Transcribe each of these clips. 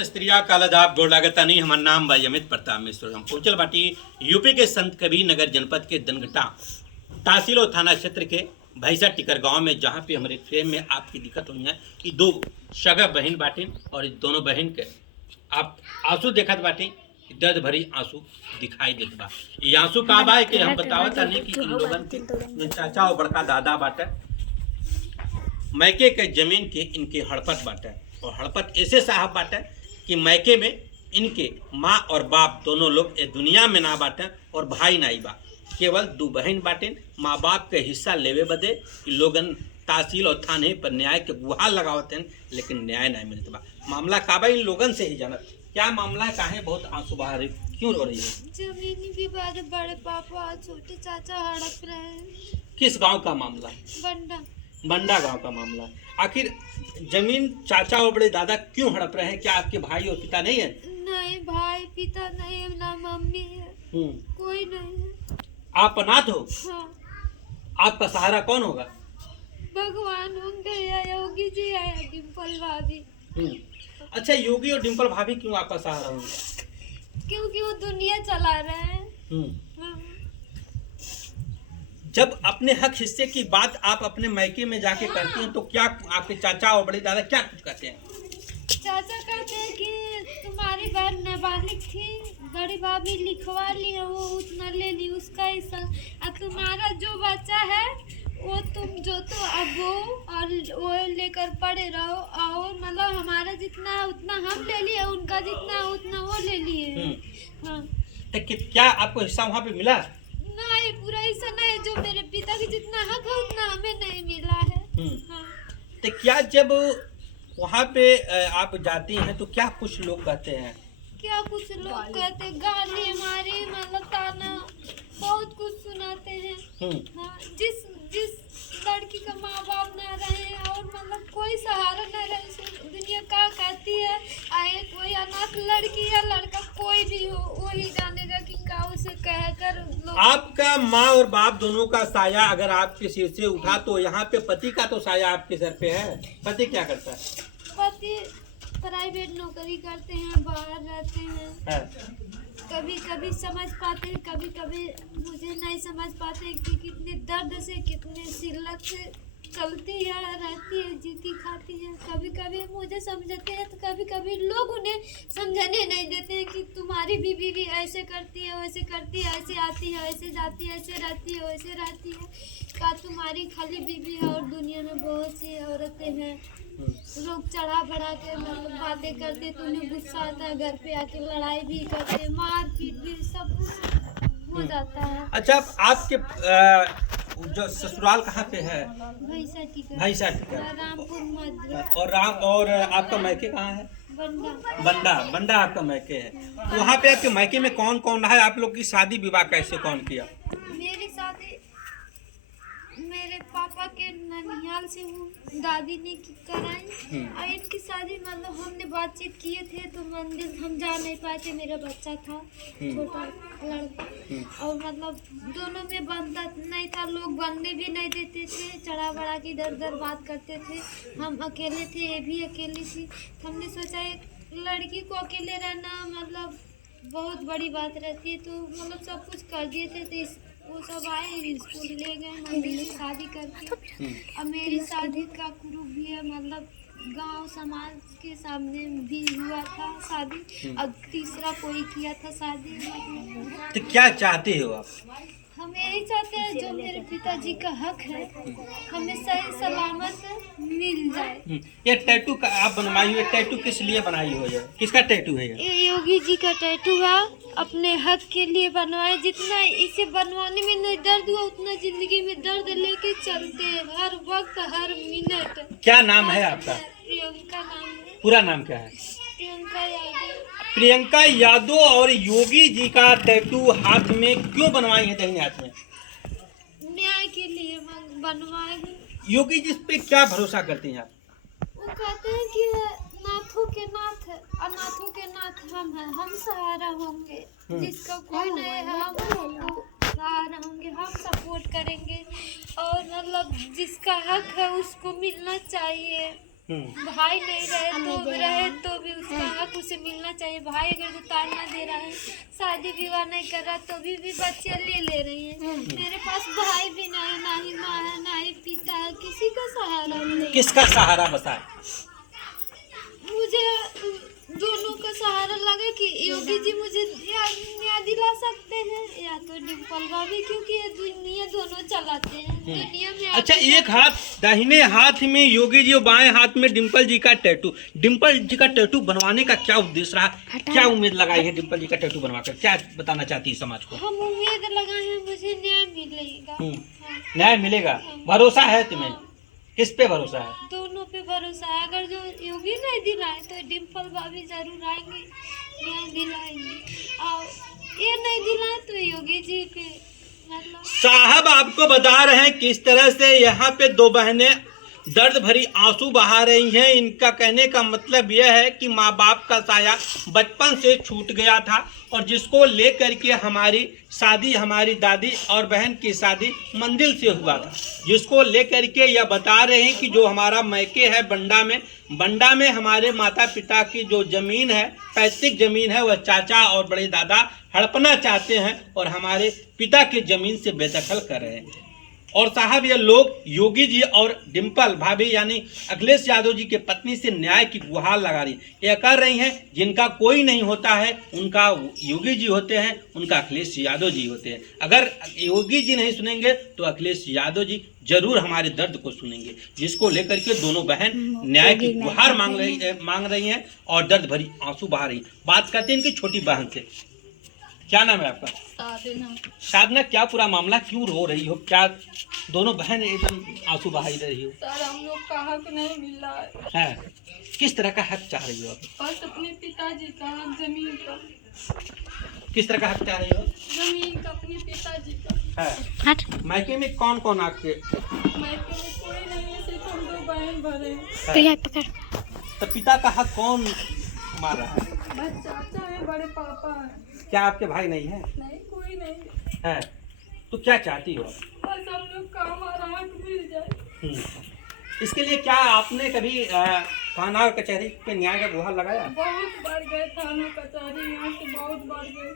स्त्रिया कालादाब गोड़ागता नहीं। हमारा नाम भाई अमित प्रताप मिश्र। हम पहुंचल बाटी यूपी के संत कबीर नगर जनपद के दनगटा तहसील और थाना क्षेत्र के भैसा टिकर गांव में, जहां पे हमारे फ्रेम में आपकी दिक्कत हुई है कि दो सगा बहन बाटे और इस दोनों बहन के आप आंसू देखत बाटे, दर्द भरी आंसू दिखाई देत बा। ये आंसू का बा कि हम बतावत नहीं कि इन लोगन के चाचा और बड़का दादा बाटे मैके के जमीन के इनके हड़पत बाटे, और हड़पत ऐसे साहब बाटे कि मैके में इनके माँ और बाप दोनों लोग ए दुनिया में ना बाटे और भाई नाई बा, केवल दो बहन बाटे। माँ बाप के हिस्सा लेवे बदे लोगन तहसील और थाने पर न्याय के गुहार लगावत हैं, लेकिन न्याय नहीं मिलता बा। मामला काबा इन लोगन से ही जानत क्या मामला है, काहे बहुत आंसू बहा रही, क्यों रो रही है? जमीनी विवाद, बड़े पापा और छोटे चाचा हड़प रहे हैं। किस गांव का मामला? बंडा बंडा गांव का मामला। आखिर जमीन चाचा और बड़े दादा क्यों हड़प रहे हैं? क्या आपके भाई और पिता नहीं है? नहीं, भाई पिता नहीं है, ना मम्मी है, कोई नहीं है। आप अनाथ हो? हाँ। आपका सहारा कौन होगा? भगवान होंगे या योगी जी या डिम्पल भाभी। अच्छा, योगी और डिम्पल भाभी क्यों आपका सहारा होंगे? क्योंकि वो दुनिया चला रहे हैं। हाँ। जब अपने हक हिस्से की बात आप अपने मैके में जाके करती हैं तो क्या आपके चाचा और बड़े दादा क्या कुछ कहते हैं? चाचा कहते हैं कि तुम्हारी बहन नाबालिग थी, बड़ी भाभी लिखवा ली है, वो उतना ले ली उसका हिस्सा, अब तुम्हारा जो बच्चा है वो तुम जो तो अब वो और वो लेकर पड़े रहो, और मतलब हमारा जितना है उतना हम ले लिए, उनका जितना है उतना वो ले लिए। हाँ। तो क्या आपको हिस्सा वहाँ पे मिला? नहीं, पूरा हिस्सा नहीं, जो मेरे पिता की जितना हक है उतना हमें नहीं मिला है। हाँ। तो क्या जब वहाँ पे आप जाती हैं तो क्या कुछ लोग कहते हैं? क्या कुछ लोग कहते, गाली हमारी मतलब ताना बहुत कुछ सुनाते हैं। हाँ, जिस लड़की का माँ बाप ना रहे और मतलब कोई सहारा ना रहे, दुनिया क्या कहती है, आए कोई अनाथ लड़की या लड़का कोई भी हो वही जानेगा कि क्या उसे कहकर लोग। आपका माँ और बाप दोनों का साया अगर आपके सिर से उठा तो यहाँ पे पति का तो साया आपके सर पे है। पति क्या करता है? पति प्राइवेट नौकरी करते हैं, बाहर रहते हैं। कभी कभी समझ पाते हैं, कभी कभी मुझे नहीं समझ पाते कि कितने दर्द से, कितने शिल्लत से चलती है, रहती है, जीती खाती है। कभी कभी मुझे समझते हैं तो कभी कभी लोग उन्हें समझने नहीं देते हैं कि तुम्हारी बीवी भी ऐसे करती है, वैसे करती है, ऐसे आती है, ऐसे जाती है, ऐसे रहती है, वैसे रहती है। क्या तुम्हारी खाली बीवी है और दुनिया में बहुत सी औरतें हैं? लोग चढ़ा बढ़ा के मतलब बातें करते तो उन्हें गुस्सा आता है, घर पे आके लड़ाई भी करते, मार पीट भी सब हो जाता है। अच्छा, आपके जो ससुराल कहाँ पे है? भैसा टिकर रामपुर मध्य। और आपका मैके कहाँ है? बंडा आपका मैके है। वहाँ पे आपके मैके में कौन कौन है? आप लोग की शादी विवाह कैसे कौन किया? मेरी शादी मेरे पापा के ननिहाल से हूँ, दादी ने कराई, और इनकी शादी मतलब हमने बातचीत किए थे तो मंदिर हम जा नहीं पाए थे, मेरा बच्चा था छोटा लड़का, और मतलब दोनों में बनता नहीं था, लोग बनने भी नहीं देते थे, चढ़ा बढ़ा के इधर उधर बात करते थे। हम अकेले थे, ये भी अकेली थी। हमने सोचा एक लड़की को अकेले रहना मतलब बहुत बड़ी बात रहती है, तो मतलब सब कुछ कर दिए थे। तो वो सब आए, स्कूल ले गए, मंदिर में शादी करके। अब मेरी शादी का ग्रुप भी है, मतलब गांव समाज के सामने भी हुआ था शादी, अब तीसरा कोई किया था शादी। मतलब तो क्या चाहते हो आप? हम यही चाहते हैं जो मेरे पिताजी का हक है हमें सही सलामत मिल जाए। ये टैटू का आप बनवाई हुई, टैटू किस लिए बनाई हो? किसका टैटू है ये योगी जी का टैटू है, अपने हक के लिए बनवाए। जितना इसे बनवाने में नहीं दर्द हुआ उतना जिंदगी में दर्द लेके चलते हैं, हर वक्त हर मिनट। क्या नाम है आपका? प्रियंका नाम है। पूरा नाम क्या है? प्रियंका यादव। प्रियंका यादव। और योगी जी का टैटू हाथ में क्यों बनवाई है, दाहिने हाथ में? न्याय के लिए बनवाए हैं। योगी जी पे क्या भरोसा करते हैं आप? वो कहते हैं कि नाथों के नाथ, अनाथों के नाथ हम हैं, हम सहारा होंगे, जिसका कोई नहीं है हम सहारा होंगे, हम सपोर्ट करेंगे, और मतलब जिसका हक है उसको मिलना चाहिए। भाई नहीं रहे तो भी उसका हक उसे मुझसे मिलना चाहिए। भाई अगर जो ताड़ना दे रहा है, शादी विवाह नहीं कर रहा तो भी बच्चे ले रही है। मेरे पास भाई भी नहीं, ना ही माँ है, ना ही पिता है, किसी का सहारा नहीं। किसका सहारा बताए? मुझे दोनों का सहारा लगे कि योगी जी मुझे न्याय दिला सकते हैं, या तो डिम्पल भाभी, क्योंकि ये दुनिया दोनों चलाते हैं दुनिया में। अच्छा, एक हाथ दाहिने हाथ में योगी जी और बाएं हाथ में डिम्पल जी का टैटू। डिम्पल जी का टैटू बनवाने का क्या उद्देश्य रहा, क्या उम्मीद लगाई है डिम्पल जी का टैटू बनवाकर, क्या बताना चाहती है समाज को? हम उम्मीद लगाए हैं मुझे न्याय मिलेगा। हाँ। न्याय मिलेगा, भरोसा है तुम्हें? किस पे भरोसा है? दोनों पे भरोसा है। अगर जो योगी नहीं दिलाए तो डिम्पल भाभी जरूर आएंगे, न्याय दिलाएंगे, और ये नहीं दिलाए तो योगी जी पे मतलब। साहब आपको बता रहे हैं किस तरह से यहाँ पे दो बहनें दर्द भरी आंसू बहा रही हैं। इनका कहने का मतलब यह है कि माँ बाप का साया बचपन से छूट गया था, और जिसको लेकर के हमारी शादी, हमारी दादी और बहन की शादी मंदिर से हुआ था, जिसको लेकर के यह बता रहे हैं कि जो हमारा मैके है बंडा में हमारे माता पिता की जो जमीन है, पैतृक जमीन है, वह चाचा और बड़े दादा हड़पना चाहते हैं और हमारे पिता की जमीन से बेदखल कर रहे हैं। और साहब ये लोग योगी जी और डिम्पल भाभी यानी अखिलेश यादव जी के पत्नी से न्याय की गुहार लगा रही, यह कर रही हैं। जिनका कोई नहीं होता है उनका योगी जी होते हैं, उनका अखिलेश यादव जी होते हैं। अगर योगी जी नहीं सुनेंगे तो अखिलेश यादव जी जरूर हमारे दर्द को सुनेंगे, जिसको लेकर के दोनों बहन न्याय की गुहार मांग रही हैं और दर्द भरी आंसू बहा रही। बात करते हैं इनकी छोटी बहन से। क्या नाम है आपका? साधना, क्या पूरा मामला, क्यों रो रही हो? क्या दोनों बहन एकदम आंसू बहाई रही हो? सर हम लोग का हक नहीं मिल रहा है। किस तरह का हक चाह रही हो आप? बस अपने पिताजी का हक, जमीन का। किस तरह का हक चाह रही हो? जमीन का, अपने पिताजी का है। मायके में कौन कौन आपके? मायके में कोई नहीं है, सिर्फ हम दो बहन भरे हैं। तो पिता का हक कौन मार रहा है? बस चाचा है, बड़े पापा है। क्या आपके भाई नहीं है? नहीं, कोई नहीं है। तो क्या चाहती हो? बस हम लोग का हमारा हक मिल जाए। इसके लिए क्या आपने कभी थाना और कचहरी पे न्याय का गुहार लगाया? बहुत बार गए थाना कचहरी, यहाँ से बहुत बार गए,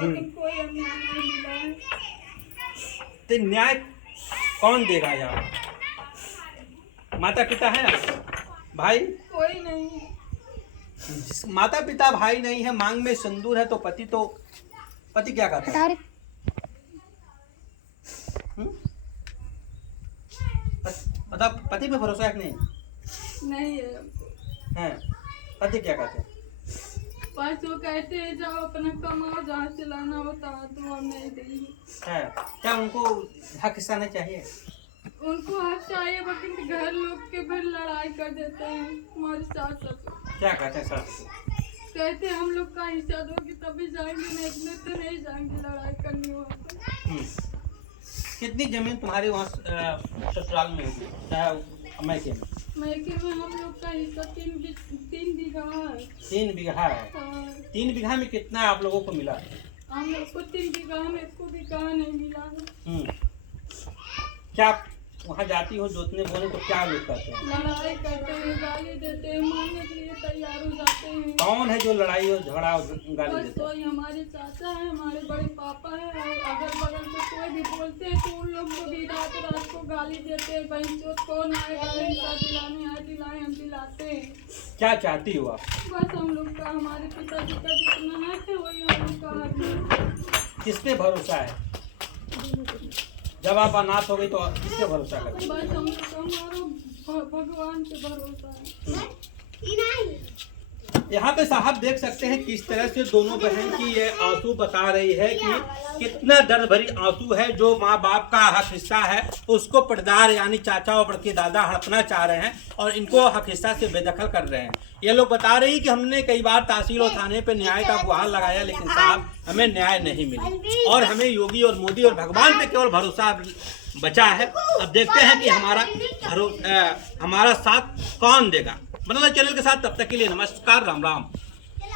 लेकिन कोई अन्याय नहीं मिला है। तो न्याय कौन देगा यार? माता पिता है, भाई कोई नहीं है। माता पिता भाई नहीं है, मांग में सिंदूर है, तो पति क्या करता है? मतलब पति पे भरोसा है कि नहीं? नहीं है हमको। है। पति क्या कहते हैं? बस वो कहते हैं जाओ अपना कमाओ, जहाँ से लाना होता है तो हम नहीं देंगे। है। क्या उनको हक हिस्सा नहीं चाहिए? उनको हक चाहिए, लेकिन घर लोग के फिर लड़ाई कर देते हैं हमारे साथ सब। क्या कहते हैं सास? कहते हैं हम लोग का हिस्सा दोगे तभी जाएंगे, नहीं तो नहीं जाएंगे, लड़ाई करनी हो तो। कितनी जमीन तुम्हारे वहाँ ससुराल में होगी? मैके में? मैके में हम लोग का हिस्सा 3 बीघा है। 3 बीघा है। 3 बीघा में कितना आप लोगों को मिला? हम लोग को 3 बीघा में इसको भी कहा नहीं मिला है। क्या वहाँ जाती हो जोतने बोने तो क्या लोग कहते हैं? लड़ाई करते हैं, गाली देते हैं, मारने के लिए तैयार हो जाते हैं। कौन है जो लड़ाई और झगड़ा और गाली बस देता है? कोई हमारे चाचा है, हमारे बड़े पापा है, और अगल बगल से कोई भी बोलते हैं तो उन लोग को भी रात रात को गाली देते हैं। बहन चोट कौन आएगा हिस्सा दिलाने, आज दिलाए, हम दिलाते हैं। क्या चाहती हो आप? बस हम लोग का, हमारे पिताजी का जितना हक है वही हम लोग का हक है। किस पे भरोसा है? जब आप अनाथ हो गई तो किसके भरोसा करें? बस हम लोग का हमारा भगवान पे भरोसा है। यहाँ पे साहब देख सकते हैं किस तरह से दोनों बहन की ये आंसू बता रही है कि कितना दर्द भरी आंसू है। जो माँ बाप का हक हिस्सा है उसको पटदार यानी चाचा और बड़के दादा हड़पना चाह रहे हैं और इनको हक हिस्सा से बेदखल कर रहे हैं। ये लोग बता रही कि हमने कई बार तहसील और थाने पे न्याय का गुहार लगाया, लेकिन साहब हमें न्याय नहीं मिली और हमें योगी और मोदी और भगवान पे केवल भरोसा बचा है। अब देखते हैं कि हमारा साथ कौन देगा। बनला चैनल के साथ, तब तक के लिए नमस्कार, राम राम।